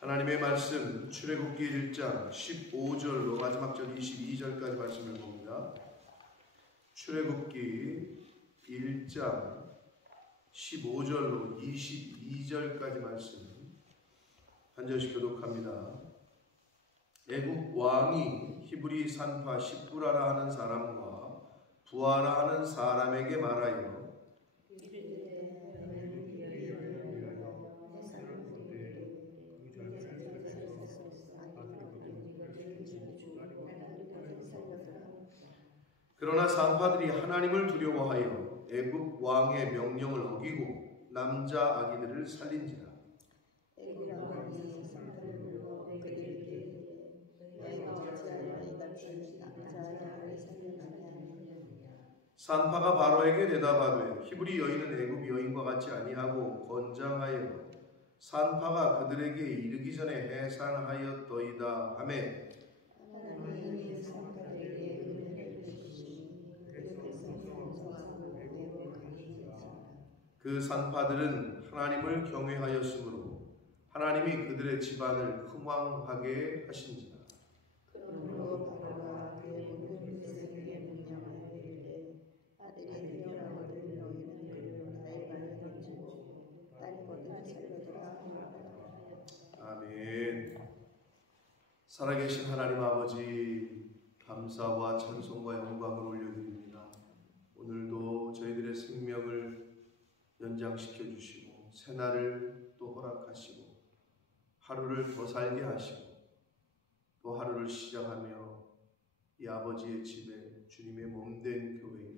하나님의 말씀 출애굽기 1장 15절로 마지막 절 22절까지 말씀을 봅니다. 출애굽기 1장 15절로 22절까지 말씀 한 절씩 교독합니다. 애굽 왕이 히브리 산파 십부라라 하는 사람과 부하라 하는 사람에게 말하여 그러나 산파들이 하나님을 두려워하여 애굽 왕의 명령을 어기고 남자 아기들을 살린지라. 산파가 바로에게 대답하되 히브리 여인은 애굽 여인과 같이 아니하고 건장하여 산파가 그들에게 이르기 전에 해산하였더이다 하매 그 산파들은 하나님을 경외하였으므로 하나님이 그들의 집안을 흥왕하게 하신지라. 아멘. 살아계신 하나님 아버지, 감사와 찬송과 영광을 올려드립니다. 오늘도 저희들의 생명을 연장시켜 주시고 새날을 또 허락하시고 하루를 더 살게 하시고 또 하루를 시작하며 이 아버지의 집에 주님의 몸된 교회에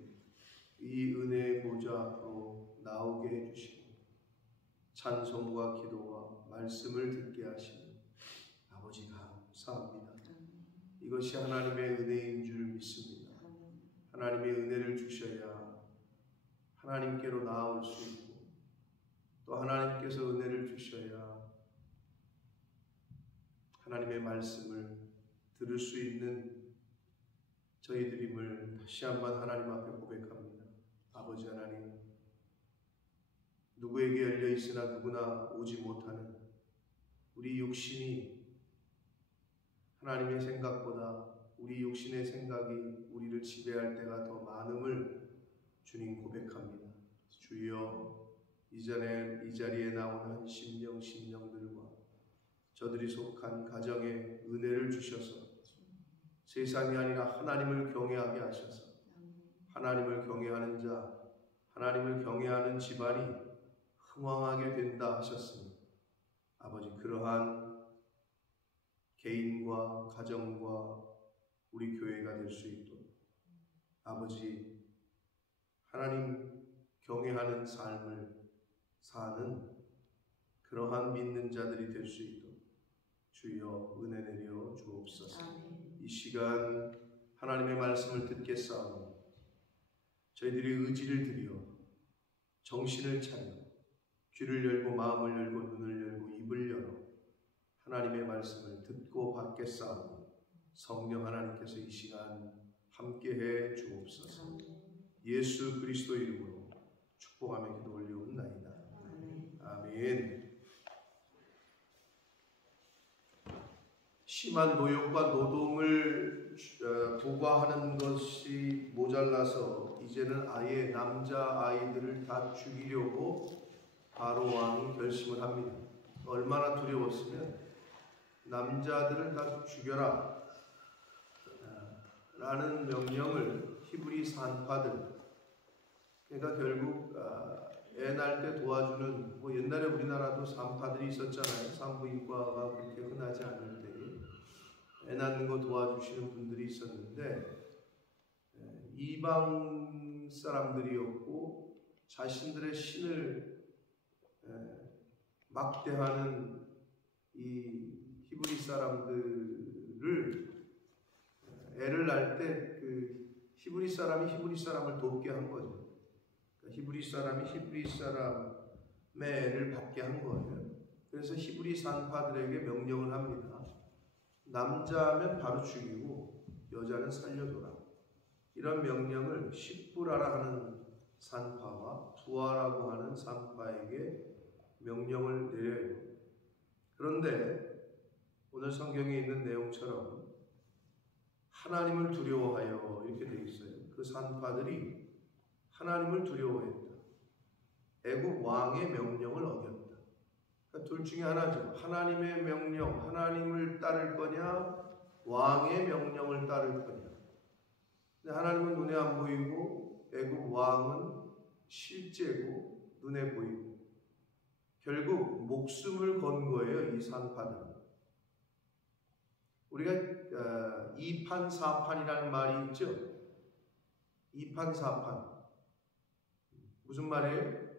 이 은혜의 보좌 앞으로 나오게 해주시고 찬송과 기도와 말씀을 듣게 하시는 아버지 감사합니다. 이것이 하나님의 은혜인 줄 믿습니다. 하나님의 은혜를 주셔야 하나님께로 나아올 수 있고 또 하나님께서 은혜를 주셔야 하나님의 말씀을 들을 수 있는 저희들임을 다시 한번 하나님 앞에 고백합니다. 아버지 하나님, 누구에게 열려 있으나 누구나 오지 못하는 우리 육신이 하나님의 생각보다 우리 육신의 생각이 우리를 지배할 때가 더 많음을 주님 고백합니다. 주여, 이 자리에 나오는 심령들과 저들이 속한 가정에 은혜를 주셔서 세상이 아니라 하나님을 경외하게 하셔서 하나님을 경외하는 자, 하나님을 경외하는 집안이 흥왕하게 된다 하셨으니 아버지, 그러한 개인과 가정과 우리 교회가 될 수 있도록 아버지, 하나님 경외하는 삶을 사는 그러한 믿는 자들이 될 수 있도록 주여 은혜 내려 주옵소서. 이 시간 하나님의 말씀을 듣겠사오니 저희들이 의지를 들여 정신을 차려 귀를 열고 마음을 열고 눈을 열고 입을 열어 하나님의 말씀을 듣고 받겠사오니 성령 하나님께서 이 시간 함께해 주옵소서. 예수 그리스도 이름으로 축복하며 기도 올리옵나이다. 아멘. 심한 노역과 노동을 부과하는 것이 모자라서 이제는 아예 남자아이들을 다 죽이려고 바로 왕이 결심을 합니다. 얼마나 두려웠으면 남자들을 다 죽여라 라는 명령을 히브리 산파들, 그러니까 결국 애 낳을 때 도와주는, 뭐 옛날에 우리나라도 산파들이 있었잖아요. 산부인과가 그렇게 흔하지 않을 때 애 낳는 거 도와주시는 분들이 있었는데 이방 사람들이었고 자신들의 신을 막대하는 이 히브리 사람들을 애를 낳을 때 그 히브리 사람이 히브리 사람을 돕게 한 거죠. 그러니까 히브리 사람이 히브리 사람의 애를 받게 한 거예요. 그래서 히브리 산파들에게 명령을 합니다. 남자면 바로 죽이고 여자는 살려둬라. 이런 명령을 십부라라 하는 산파와 부하라고 하는 산파에게 명령을 내려요. 그런데 오늘 성경에 있는 내용처럼 하나님을 두려워하여 이렇게 되어 있어요. 그 산파들이 하나님을 두려워했다. 애굽 왕의 명령을 어겼다. 그러니까 둘 중에 하나죠. 하나님의 명령, 하나님을 따를 거냐, 왕의 명령을 따를 거냐. 근데 하나님은 눈에 안 보이고 애굽 왕은 실제고 눈에 보이고 결국 목숨을 건 거예요. 이 산파들은. 우리가 이판사판이라는 말이 있죠. 이판사판. 무슨 말이에요?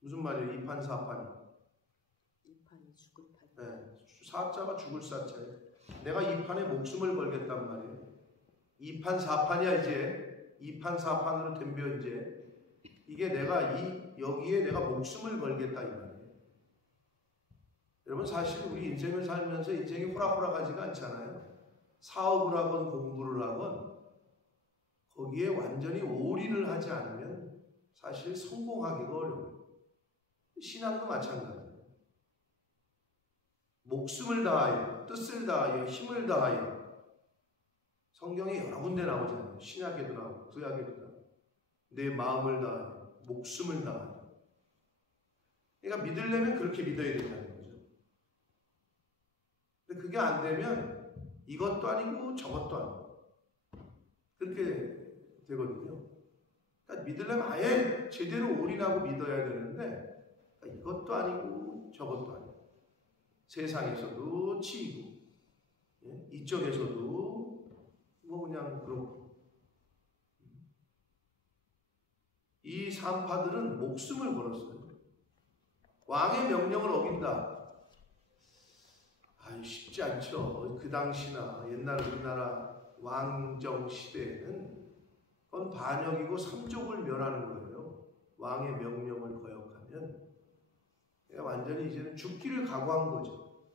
무슨 말이에요? 이판사판이. 이판이 죽을 판. 네, 사자가 죽을 사자예요. 내가 이 판에 목숨을 걸겠단 말이에요. 이판사판이야 이제. 이판사판으로 덤벼 이제. 이게 내가 여기에 내가 목숨을 걸겠다 이 말이에요. 여러분 사실 우리 인생을 살면서 인생이 호락호락하지가 않잖아요. 사업을 하건 공부를 하건 거기에 완전히 올인을 하지 않으면 사실 성공하기가 어려워요. 신앙도 마찬가지예요. 목숨을 다하여, 뜻을 다하여, 힘을 다하여. 성경에 여러 군데 나오잖아요. 신약에도 나오고 구약에도 나오고. 내 마음을 다하여, 목숨을 다하여. 그러니까 믿으려면 그렇게 믿어야 된다는 거죠. 근데 그게 안 되면 이것도 아니고 저것도 아니고 그렇게 되거든요. 그러니까 믿으려면 아예 제대로 올인하고 믿어야 되는데 이것도 아니고 저것도 아니고 세상에서도 치이고 이쪽에서도 뭐 그냥 그렇고 이 산파들은 목숨을 걸었어요. 왕의 명령을 어긴다. 쉽지 않죠. 그 당시나 옛날 우리나라 왕정 시대에는 그건 반역이고 삼족을 멸하는 거예요. 왕의 명령을 거역하면 완전히 이제는 죽기를 각오한 거죠.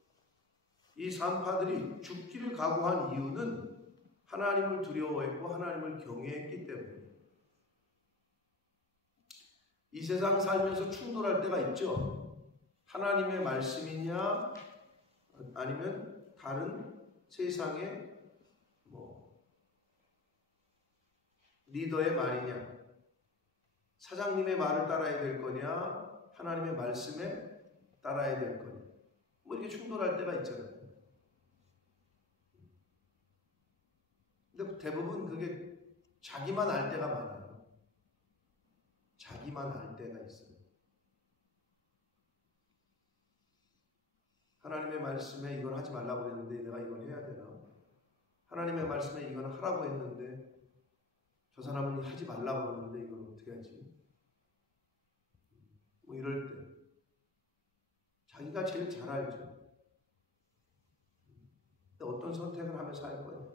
이 산파들이 죽기를 각오한 이유는 하나님을 두려워했고 하나님을 경외했기 때문에. 이 세상 살면서 충돌할 때가 있죠. 하나님의 말씀이냐 아니면 다른 세상의 리더의 말이냐, 사장님의 말을 따라야 될 거냐, 하나님의 말씀에 따라야 될 거냐, 이렇게 충돌할 때가 있잖아요. 근데 대부분 그게 자기만 알 때가 많아요. 자기만 알 때가 있어요. 하나님의 말씀에 이걸 하지 말라고 했는데 내가 이걸 해야 되나? 하나님의 말씀에 이걸 하라고 했는데 저 사람은 하지 말라고 하는데 이걸 어떻게 하지? 이럴 때 자기가 제일 잘 알죠. 근데 어떤 선택을 하면서 살 거예요?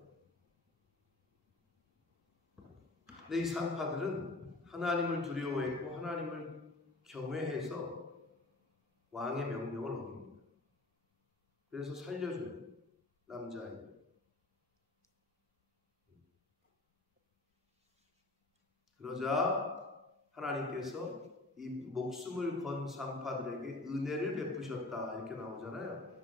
근데 이 산파들은 하나님을 두려워했고 하나님을 경외해서 왕의 명령을 어깁니다. 그래서 살려줘요. 남자아이. 그러자 하나님께서 이 목숨을 건 산파들에게 은혜를 베푸셨다 이렇게 나오잖아요.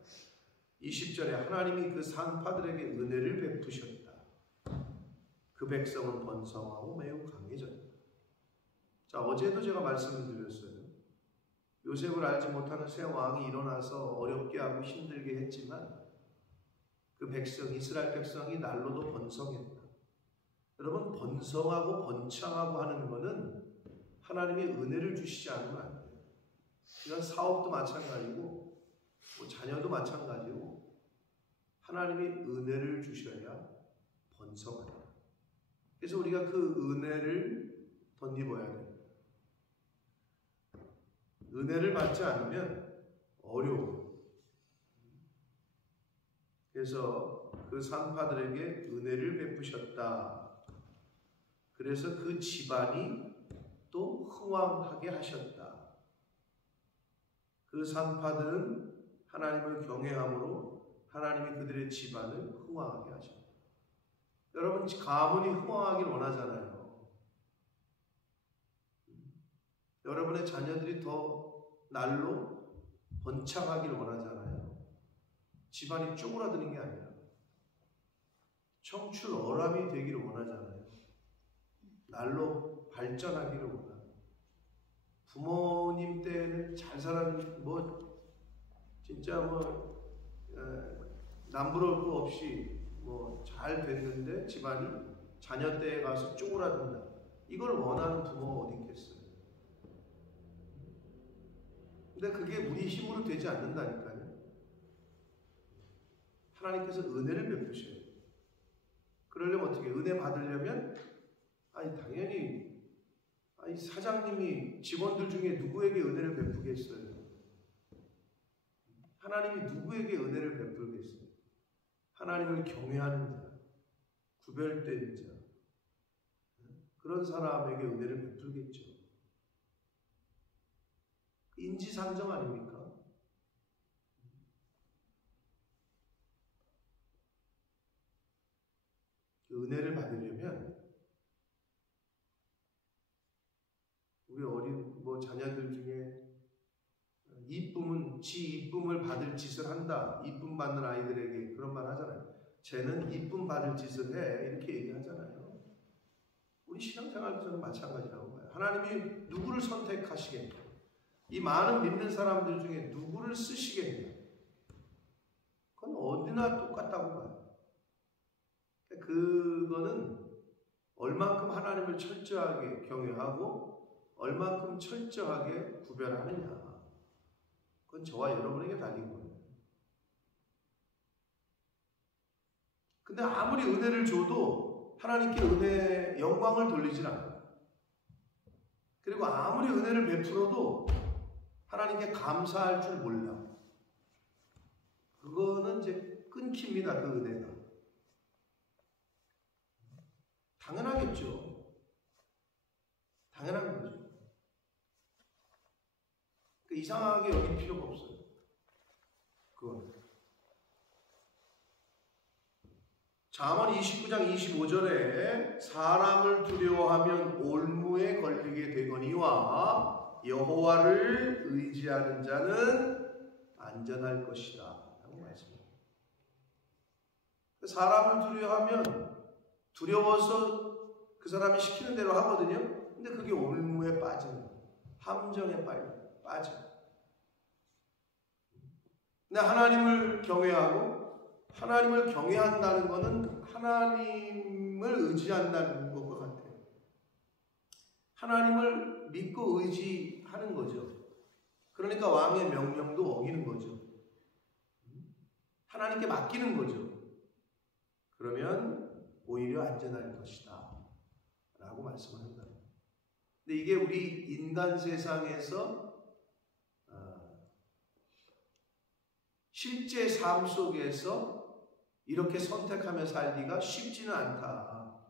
20절에 하나님이 그 산파들에게 은혜를 베푸셨다. 그 백성은 번성하고 매우 강해졌다. 자, 어제도 제가 말씀을 드렸어요. 요셉을 알지 못하는 새 왕이 일어나서 어렵게 하고 힘들게 했지만 그 백성, 이스라엘 백성이 날로도 번성했다. 여러분, 번성하고 번창하고 하는 것은 하나님의 은혜를 주시지 않으면 안 돼요. 이건 사업도 마찬가지고 자녀도 마찬가지고 하나님의 은혜를 주셔야 번성한다. 그래서 우리가 그 은혜를 덧입어야 돼요. 은혜를 받지 않으면 어려워요. 그래서 그 산파들에게 은혜를 베푸셨다. 그래서 그 집안이 또 흥왕하게 하셨다. 그 산파들은 하나님을 경외함으로 하나님이 그들의 집안을 흥왕하게 하셨다. 여러분, 가문이 흥왕하길 원하잖아요. 여러분의 자녀들이 더 날로 번창하기를 원하잖아요. 집안이 쪼그라드는 게 아니라 청출어람이 되기를 원하잖아요. 날로 발전하기를 원하는. 부모님 때는 잘 살았, 진짜 남부러울 거 없이 잘 됐는데 집안이 자녀 때에 가서 쪼그라든다. 이걸 원하는 부모가 어디 있겠어요? 근데 그게 우리 힘으로 되지 않는다니까요. 하나님께서 은혜를 베푸셔요. 그러려면 어떻게 은혜 받으려면 당연히 사장님이 직원들 중에 누구에게 은혜를 베푸겠어요? 하나님이 누구에게 은혜를 베풀겠어요? 하나님을 경외하는 자, 구별된 자, 그런 사람에게 은혜를 베풀겠죠. 인지상정 아닙니까? 은혜를 받으려면 우리 어린 자녀들 중에 이쁨을 받을 짓을 한다. 이쁨 받는 아이들에게 그런 말 하잖아요. 쟤는 이쁨 받을 짓을 해. 이렇게 얘기하잖아요. 우리 신앙생활에서는 마찬가지라고 봐요. 하나님이 누구를 선택하시겠냐? 이 많은 믿는 사람들 중에 누구를 쓰시겠냐? 그건 어디나 똑같다고 봐요. 그거는 얼만큼 하나님을 철저하게 경외하고 얼만큼 철저하게 구별하느냐. 그건 저와 여러분에게 달린 거예요. 근데 아무리 은혜를 줘도 하나님께 은혜의 영광을 돌리질 않아요. 그리고 아무리 은혜를 베풀어도 하나님께 감사할 줄 몰라. 그거는 이제 끊깁니다. 그 은혜가. 당연하겠죠. 당연한 거죠. 이상하게 여길 필요가 없어요. 그건. 잠언 29장 25절에 사람을 두려워하면 올무에 걸리게 되거니와 여호와를 의지하는 자는 안전할 것이다. 라고 말씀합니다. 사람을 두려워하면 두려워서 그 사람이 시키는 대로 하거든요. 근데 그게 올무에 빠지는 거예요. 함정에 빠져. 근데 하나님을 경외하고 하나님을 경외한다는 것은 하나님을 의지한다는 것과 같아요. 하나님을 믿고 의지하는 거죠. 그러니까 왕의 명령도 어기는 거죠. 하나님께 맡기는 거죠. 그러면 오히려 안전할 것이다 라고 말씀을 한다. 근데 이게 우리 인간 세상에서 실제 삶 속에서 이렇게 선택하며 살기가 쉽지는 않다.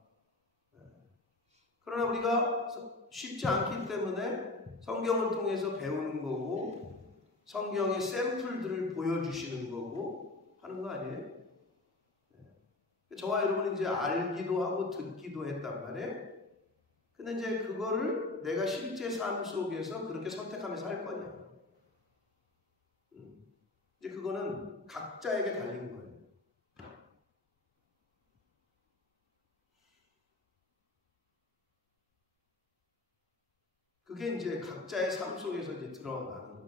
그러나 우리가 쉽지 않기 때문에 성경을 통해서 배우는 거고 성경의 샘플들을 보여주시는 거고 하는 거 아니에요? 저와 여러분이 이제 알기도 하고 듣기도 했단 말이에요. 근데 이제 그거를 내가 실제 삶 속에서 그렇게 선택하면서 할 거냐? 이제 그거는 각자에게 달린 거예요. 그게 이제 각자의 삶 속에서 이제 드러나는 거죠.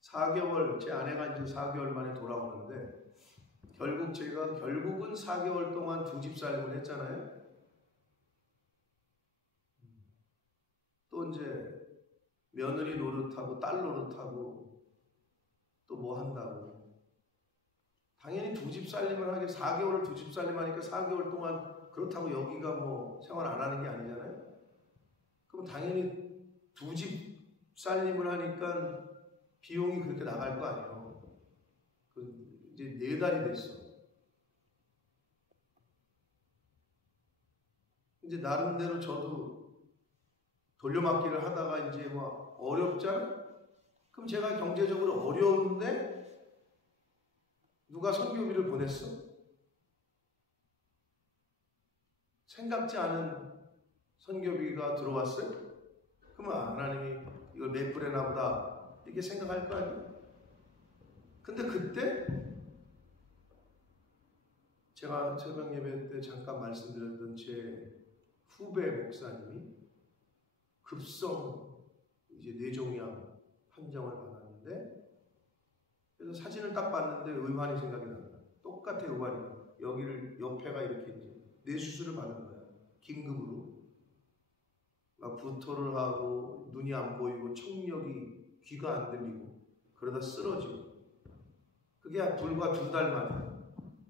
4개월, 제 아내가 이제 4개월 만에 돌아오는데 결국은 4개월 동안 두 집 살림을 했잖아요. 또 이제 며느리 노릇하고 딸 노릇하고 또 뭐 한다고. 당연히 두 집 살림을 하게 4개월을 두 집 살림하니까 4개월 동안 그렇다고 여기가 뭐 생활 안 하는 게 아니잖아요. 그럼 당연히 두 집 살림을 하니까 비용이 그렇게 나갈 거 아니에요. 이제 4달이 됐어. 이제 나름대로 저도 돌려막기를 하다가 이제 뭐 어렵잖아? 그럼 제가 경제적으로 어려운데 누가 선교비를 보냈어? 생각지 않은 선교비가 들어왔어요? 그러면 하나님이 이걸 메꾸려나 보다 이렇게 생각할 거 아니에요? 근데 그때 제가 새벽 예배 때 잠깐 말씀드렸던 제 후배 목사님이 급성 이제 뇌종양 판정을 받았는데, 그래서 사진을 딱 봤는데 의환이 생각이 난다. 똑같아 의환이. 여기를 옆에가 이렇게 이제 뇌 수술을 받은 거야. 긴급으로. 막 구토를 하고 눈이 안 보이고 청력이 귀가 안 들리고 그러다 쓰러지고. 그게 불과 2달 만에.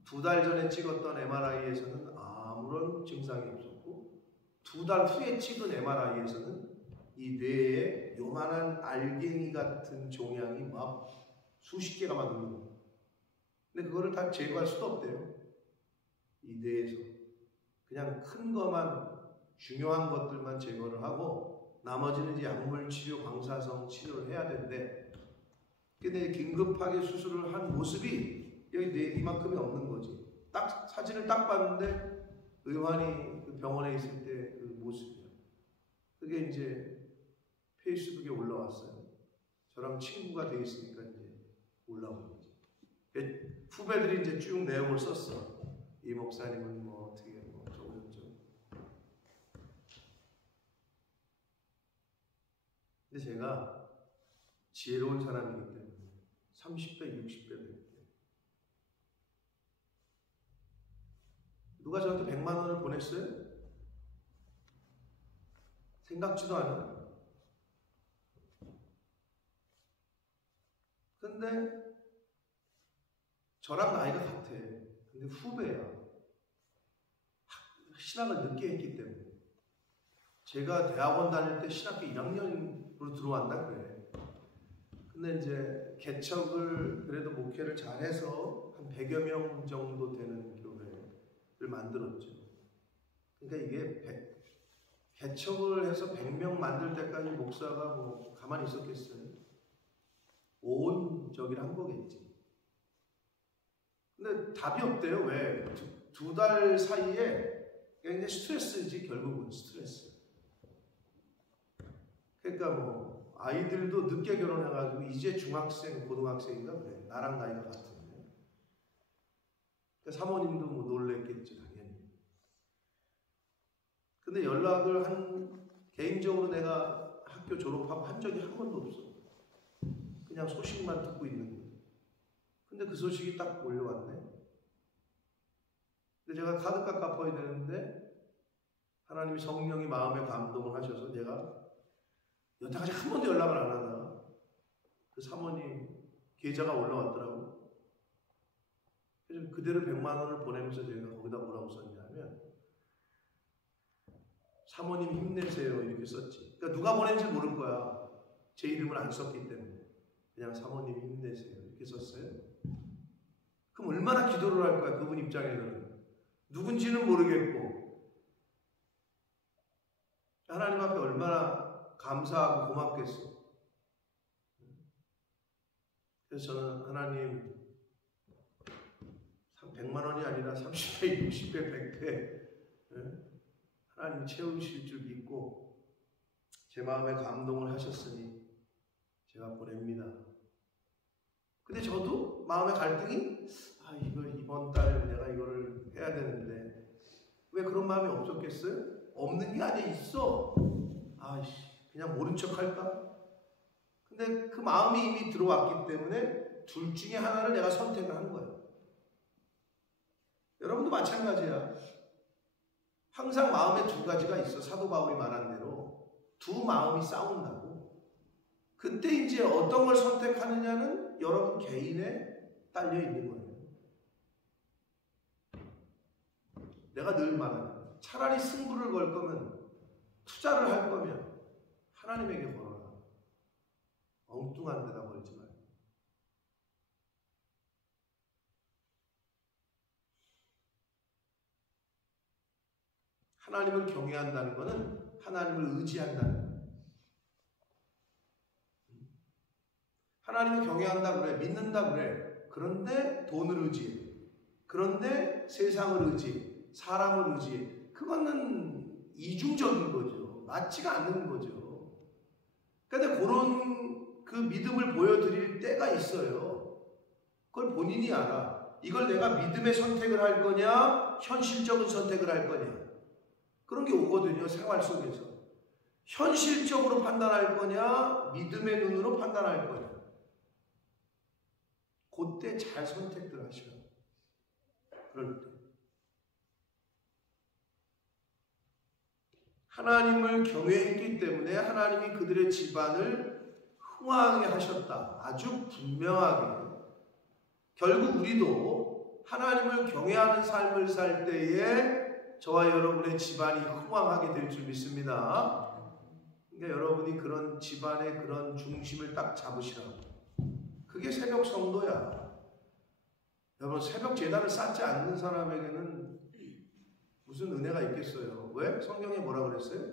2달 전에 찍었던 MRI에서는 아무런 증상이 없었고 2달 후에 찍은 MRI에서는 이 뇌에 요만한 알갱이 같은 종양이 막 수십 개가 막 있는 거예요. 근데 그거를 다 제거할 수도 없대요. 이 뇌에서. 그냥 큰 것만, 중요한 것들만 제거를 하고 나머지는 이제 약물 치료, 방사성 치료를 해야 되는데, 근데 긴급하게 수술을 한 모습이 여기 뇌 이만큼이 없는 거지. 딱 사진을 딱 봤는데 의환이 그 병원에 있을 때 그 모습이야. 그게 이제 페이스북에 올라왔어요. 저랑 친구가 돼 있으니까 이제 올라온 거지. 후배들이 이제 쭉 내용을 썼어. 이 목사님은 뭐 어떻게 뭐 저거저거. 근데 제가 지혜로운 사람이기 때문에 30배, 60배 될 때 누가 저한테 100만 원을 보냈어요? 생각지도 않아요. 근데 저랑 나이가 같아. 근데 후배야. 신학을 늦게 했기 때문에. 제가 대학원 다닐 때 신학교 1학년으로 들어왔나 그래. 근데 이제 개척을 그래도 목회를 잘해서 한 100여 명 정도 되는 교회를 만들었죠. 그러니까 이게 개척을 해서 100명 만들 때까지 목사가 뭐 가만히 있었겠어요? 온 저기를 한 거겠지. 근데 답이 없대요. 왜? 2달 사이에 굉장히 스트레스지, 결국은 스트레스. 그러니까 뭐 아이들도 늦게 결혼해가지고 이제 중학생, 고등학생인가 그래. 나랑 나이가 같은데. 그러니까 사모님도 뭐 놀랬겠죠, 당연히. 근데 연락을 개인적으로 내가 학교 졸업하고 한 적이 한 번도 없어. 그냥 소식만 듣고 있는 거예요. 근데 그 소식이 딱 몰려왔네. 근데 제가 카드값 갚아야 되는데 하나님이 성령이 마음에 감동을 하셔서 내가 여태까지 한 번도 연락을 안 하다가 그 사모님 계좌가 올라왔더라고. 그래서 그대로 100만 원을 보내면서 제가 거기다 뭐라고 썼냐면 사모님 힘내세요 이렇게 썼지. 그러니까 누가 보낸지 모를 거야. 제 이름을 안 썼기 때문에. 그냥 사모님 힘내세요 이렇게 썼어요. 그럼 얼마나 기도를 할 거야 그분 입장에서는. 누군지는 모르겠고 하나님 앞에 얼마나 감사하고 고맙겠어. 그래서 저는 하나님 100만 원이 아니라 30배, 60배, 100배 하나님이 채우실 줄 믿고 제 마음에 감동을 하셨으니 제가 보냅니다. 근데 저도 마음의 갈등이 이걸 이번 달 내가 이거를 해야 되는데 왜 그런 마음이 없었겠어요? 없는 게 아니야 있어. 그냥 모른 척 할까? 근데 그 마음이 이미 들어왔기 때문에 둘 중에 하나를 내가 선택을 한 거예요. 여러분도 마찬가지야. 항상 마음에 두 가지가 있어. 사도 바울이 말한 대로 두 마음이 싸운다고. 그때 이제 어떤 걸 선택하느냐는 여러분 개인에 딸려 있는 거예요. 내가 늘 말하는 차라리 승부를 걸 거면 투자를 할 거면 하나님에게 걸어라. 엉뚱한 데다 걸지 말고. 하나님을 경외한다는 것은 하나님을 의지한다는 거예요. 하나님을 경외한다 그래, 믿는다 그래. 그런데 돈을 의지해. 그런데 세상을 의지해. 사람을 의지해. 그거는 이중적인 거죠. 맞지가 않는 거죠. 그런데 그런 그 믿음을 보여드릴 때가 있어요. 그걸 본인이 알아. 이걸 내가 믿음의 선택을 할 거냐, 현실적인 선택을 할 거냐. 그런 게 오거든요, 생활 속에서. 현실적으로 판단할 거냐, 믿음의 눈으로 판단할 거냐. 그때 잘 선택들 하셔야 돼요. 그럴 때. 하나님을 경외했기 때문에 하나님이 그들의 집안을 흥왕하게 하셨다. 아주 분명하게. 결국 우리도 하나님을 경외하는 삶을 살 때에 저와 여러분의 집안이 흥왕하게 될 줄 믿습니다. 그러니까 여러분이 그런 집안의 그런 중심을 딱 잡으시라고. 그게 새벽 성도야. 여러분 새벽 제단을 쌓지 않는 사람에게는 무슨 은혜가 있겠어요? 왜? 성경에 뭐라 그랬어요?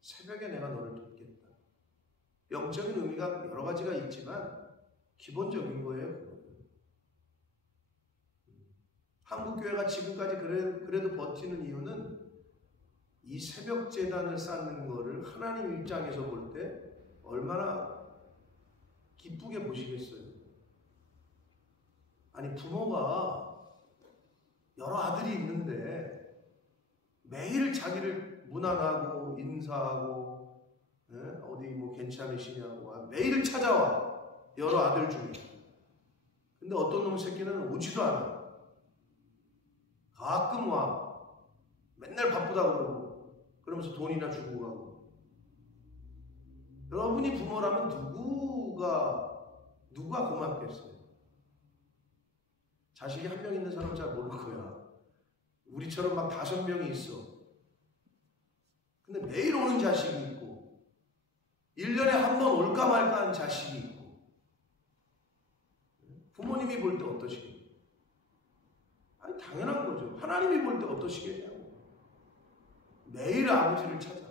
새벽에 내가 너를 돕겠다. 영적인 의미가 여러 가지가 있지만 기본적인 거예요. 한국교회가 지금까지 그래도 버티는 이유는 이 새벽 제단을 쌓는 거를 하나님 입장에서 볼 때 얼마나 기쁘게 보시겠어요? 아니 부모가 여러 아들이 있는데 매일 자기를 문안하고 인사하고 어디 뭐 괜찮으시냐고 매일 찾아와. 여러 아들 중에. 근데 어떤 놈 새끼는 오지도 않아. 가끔 와. 맨날 바쁘다고 그러고 그러면서 돈이나 주고 가고. 여러분이 부모라면 누가 고맙겠어요? 자식이 한 명 있는 사람은 잘 모를 거야. 우리처럼 막 5명이 있어. 근데 매일 오는 자식이 있고 1년에 한 번 올까 말까 하는 자식이 있고 부모님이 볼 때 어떠시겠어요? 아니 당연한 거죠. 하나님이 볼 때 어떠시겠냐고. 매일 아버지를 찾아.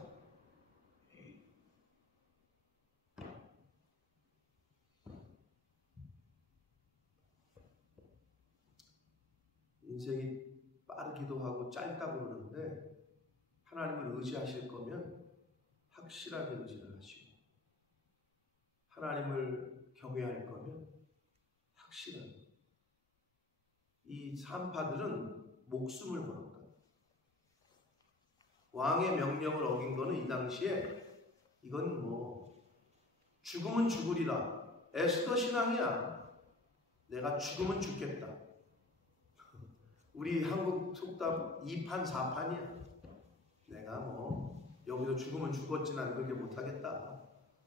인생이 빠르기도 하고 짧다고 그러는데 하나님을 의지하실 거면 확실하게 의지를 하시고 하나님을 경외할 거면 확실하게. 이 산파들은 목숨을 걸었다. 왕의 명령을 어긴 거는 이 당시에 이건 뭐 죽으면 죽으리라. 에스더 신앙이야. 내가 죽으면 죽겠다. 우리 한국 속담 2판 4판이야. 내가 뭐 여기서 죽으면 죽었지 난 그렇게 못하겠다.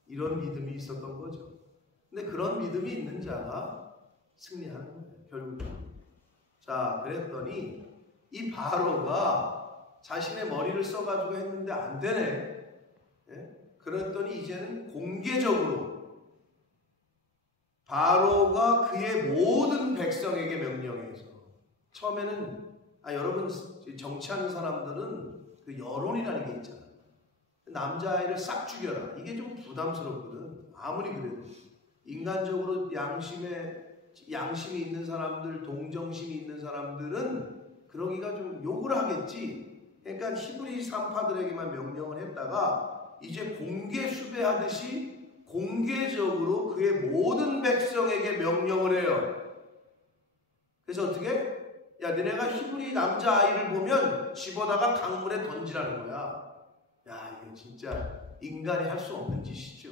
이런 믿음이 있었던 거죠. 근데 그런 믿음이 있는 자가 승리하는 거예요. 결국은. 자, 그랬더니 이 바로가 자신의 머리를 써가지고 했는데 안 되네. 예? 그랬더니 이제는 공개적으로 바로가 그의 모든 백성에게 명령해서 처음에는 여러분 정치하는 사람들은 그 여론이라는 게 있잖아. 남자아이를 싹 죽여라. 이게 좀 부담스럽거든. 아무리 그래도 인간적으로 양심이 있는 사람들, 동정심이 있는 사람들은 그러기가 좀 욕을 하겠지. 그러니까 히브리 산파들에게만 명령을 했다가 이제 공개 수배하듯이 공개적으로 그의 모든 백성에게 명령을 해요. 그래서 어떻게? 야, 너네가 히브리 남자아이를 보면 집어다가 강물에 던지라는 거야. 야, 이거 진짜 인간이 할 수 없는 짓이죠.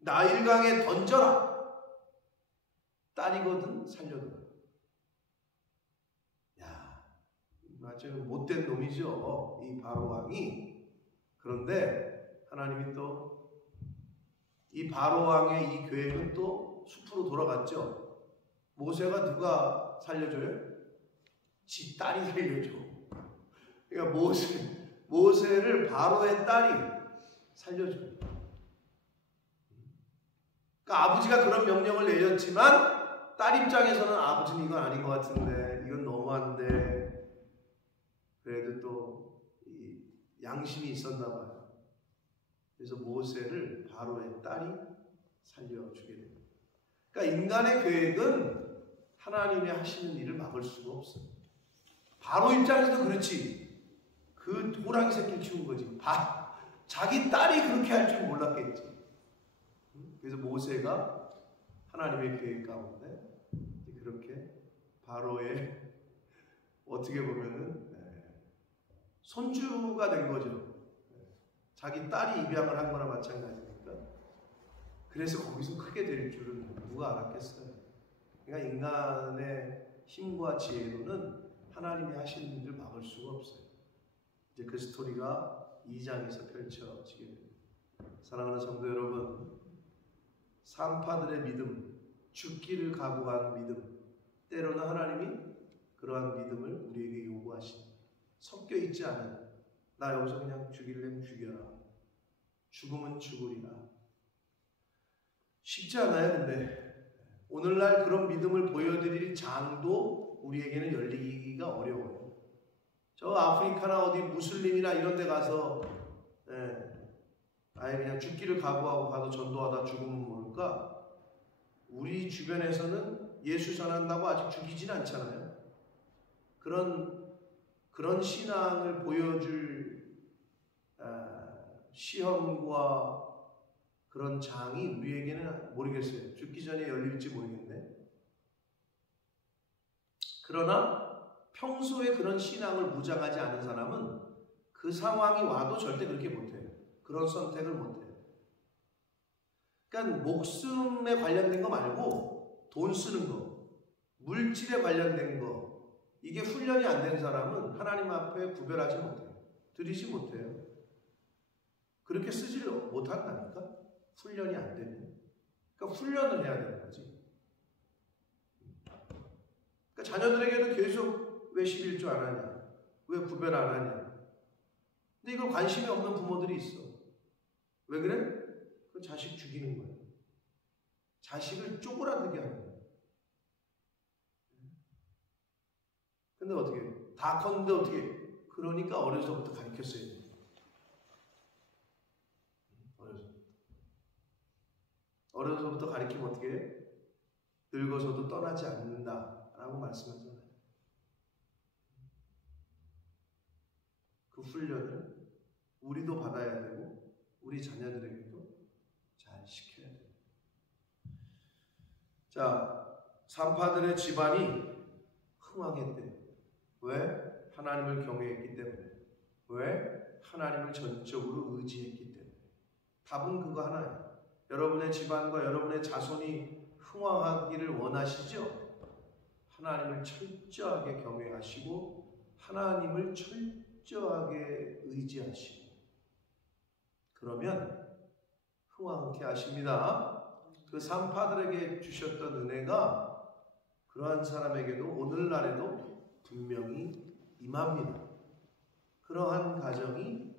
나일강에 던져라. 딸이거든 살려둬라. 야, 아주 못된 놈이죠. 이 바로 왕이. 그런데 하나님이 또 이 바로 왕의 이 계획은 또 숲으로 돌아갔죠. 모세가 누가 살려줘요? 지 딸이 살려줘. 그러니까 모세를 바로의 딸이 살려줘요. 그러니까 아버지가 그런 명령을 내렸지만 딸 입장에서는 아버지는 이건 아닌 것 같은데, 이건 너무한데, 그래도 또 이 양심이 있었나 봐요. 그래서 모세를 바로의 딸이 살려주게 됩니다. 그러니까 인간의 계획은 하나님이 하시는 일을 막을 수가 없어요. 바로 입장에서도 그렇지. 그 호랑이 새끼를 키운 거지. 자기 딸이 그렇게 할 줄 몰랐겠지. 그래서 모세가 하나님의 계획 가운데 그렇게 바로의 어떻게 보면은 손주가 된 거죠. 자기 딸이 입양을 한 거나 마찬가지니까. 그래서 거기서 크게 될 줄은 누가 알았겠어요. 그러니까 인간의 힘과 지혜로는 하나님이 하시는 일을 막을 수가 없어요. 이제 그 스토리가 2장에서 펼쳐지게 됩니다. 사랑하는 성도 여러분, 산파들의 믿음, 죽기를 각오한 믿음, 때로는 하나님이 그러한 믿음을 우리에게 요구하십니다. 섞여 있지 않은, 나 여기서 그냥 죽일래면 죽여라, 죽으면 죽으리라. 쉽지 않아요. 근데 오늘날 그런 믿음을 보여드릴 장도 우리에게는 열리기가 어려워요. 저 아프리카나 어디 무슬림이나 이런 데 가서 아예 그냥 죽기를 각오하고 가도 전도하다 죽으면 모를까? 우리 주변에서는 예수 전한다고 아직 죽이진 않잖아요. 그런 신앙을 보여줄 시험과 그런 장이 우리에게는 모르겠어요. 죽기 전에 열릴지 모르겠네. 그러나 평소에 그런 신앙을 무장하지 않은 사람은 그 상황이 와도 절대 그렇게 못해요. 그런 선택을 못해요. 그러니까 목숨에 관련된 거 말고 돈 쓰는 거, 물질에 관련된 거, 이게 훈련이 안 된 사람은 하나님 앞에 구별하지 못해요. 드리지 못해요. 그렇게 쓰지를 못한다니까? 훈련이 안 되면. 그러니까 훈련을 해야 되는 거지. 그러니까 자녀들에게도 계속 왜 11조 안 하냐? 왜 구별 안 하냐? 근데 이거 관심이 없는 부모들이 있어. 왜 그래? 그 자식 죽이는 거예요. 자식을 쪼그라들게 하는 거예요. 근데 어떻게 해요? 다 컸는데 어떻게 해요? 그러니까 어려서부터 가르쳤어야 돼요. 어려서부터 가르치면 어떻게 해? 늙어서도 떠나지 않는다라고 말씀하잖아요. 그 훈련을 우리도 받아야 되고 우리 자녀들에게도 잘 시켜야 돼요. 자, 산파들의 집안이 흥왕했대요. 왜? 하나님을 경외했기 때문에. 왜? 하나님을 전적으로 의지했기 때문에. 답은 그거 하나예요. 여러분의 집안과 여러분의 자손이 흥왕하기를 원하시죠? 하나님을 철저하게 경외하시고 하나님을 철저하게 의지하시고 그러면 흥왕케 하십니다. 그 산파들에게 주셨던 은혜가 그러한 사람에게도 오늘날에도 분명히 임합니다. 그러한 가정이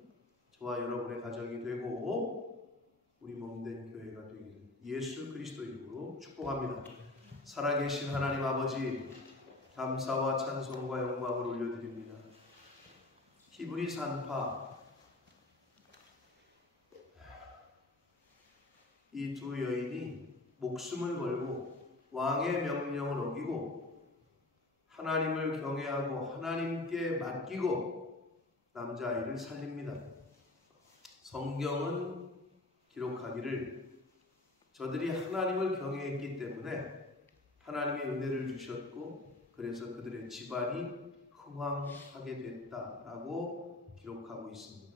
저와 여러분의 가정이 되고 우리 몸된 교회가 되기를 예수 그리스도 이름으로 축복합니다. 살아계신 하나님 아버지, 감사와 찬송과 영광을 올려드립니다. 히브리 산파 이 두 여인이 목숨을 걸고 왕의 명령을 어기고 하나님을 경외하고 하나님께 맡기고 남자아이를 살립니다. 성경은 기록하기를 저들이 하나님을 경외했기 때문에 하나님의 은혜를 주셨고 그래서 그들의 집안이 흥왕하게 됐다라고 기록하고 있습니다.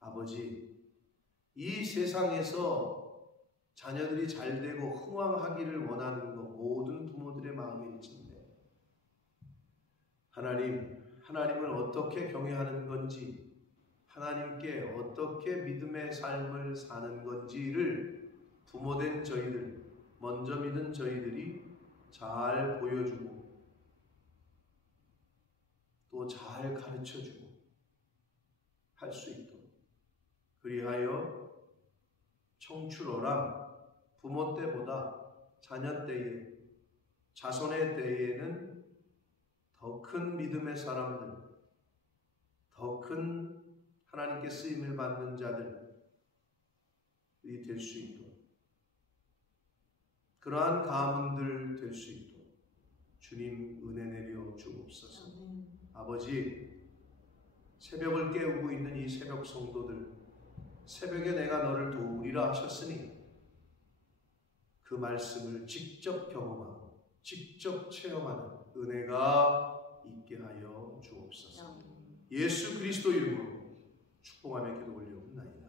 아버지, 이 세상에서 자녀들이 잘되고 흥왕하기를 원하는 것 모든 부모들의 마음일진데 하나님을 어떻게 경외하는 건지 하나님께 어떻게 믿음의 삶을 사는 건지를 부모된 저희들, 먼저 믿은 저희들이 잘 보여주고 또 잘 가르쳐주고 할 수 있도록 그리하여 청출어람 부모 때보다 자녀 때에 자손의 때에는 더 큰 믿음의 사람들, 더 큰 하나님께 쓰임을 받는 자들이 될 수 있도록 그러한 가문들 될 수 있도록 주님 은혜 내려 주옵소서. 아버지, 새벽을 깨우고 있는 이 새벽 성도들, 새벽에 내가 너를 도우리라 하셨으니 그 말씀을 직접 경험하고 직접 체험하는 은혜가 있게 하여 주옵소서. 예수 그리스도 이름으로 축복하며 기도 올려옵나이다.